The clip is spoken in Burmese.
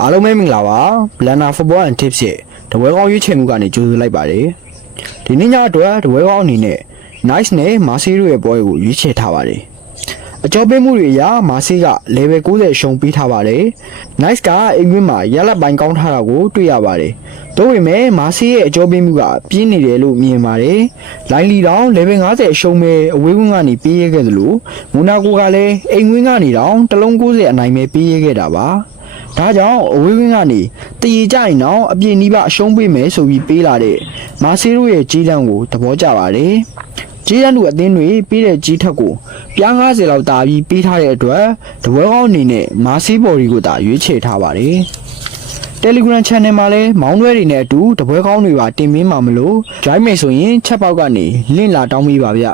အားလုံးပဲမင်္ဂလာပါ Blender Football and Tips ရဲ့တပွဲကောင်းရွေးချယ်မှုကနေကြိုဆိုလိုက်ပါတယ်ဒီနေ့ညအတွက်တပွဲကောင်းအနေနဲ့ Nice နဲ့ Marcy တို့ရဲ့ပွဲကိုရွေးချယ်ထားပါတယ်အကြောပေးမှုတွေအရ Marcy က level 90ရှုံးပေးထားပါတယ် Nice ကအိမ်ဝင်းမှာရလက်ပိုင်းကောင်းထားတာကိုတွေ့ရပါတယ်သို့ပေမဲ့ Marcy ရဲ့အကြောပေးမှုကပြင်းနေတယ်လို့မြင်ပါတယ်လိုင်းလီတောင် level 90ရှုံးမဲ့အဝေးဝင်းကနေပြေးရခဲ့သလိုမိုနာကိုကလည်းအိမ်ဝင်းကနေတောင်တလုံး90အနိုင်ပဲပြေးရခဲ့တာပါဒါကြောင့်အဝေးဝင်းကနေတည်ကြရင်တော့အပြည့်နီးပါအရှုံးပေးမယ်ဆိုပြီးပေးလာတဲ့မာစီတို့ရဲ့ကြီးတန်းကိုသဘောကျပါတယ်ကြီးတန်းတို့အသင်းတွေပေးတဲ့ကြီးထက်ကိုပြား90လောက်တာပြီးပေးထားတဲ့အတွက်တပွဲကောင်းအနေနဲ့မာစီဘော်ဒီကိုသာရွေးချယ်ထားပါတယ် Telegram Channel မှာလည်းမောင်းတွဲတွေနဲ့အတူတပွဲကောင်းတွေပါတင်ပေးမှာမလို့ join မယ်ဆိုရင်ချက်ပေါက်ကနေ link လာတောင်းပေးပါဗျ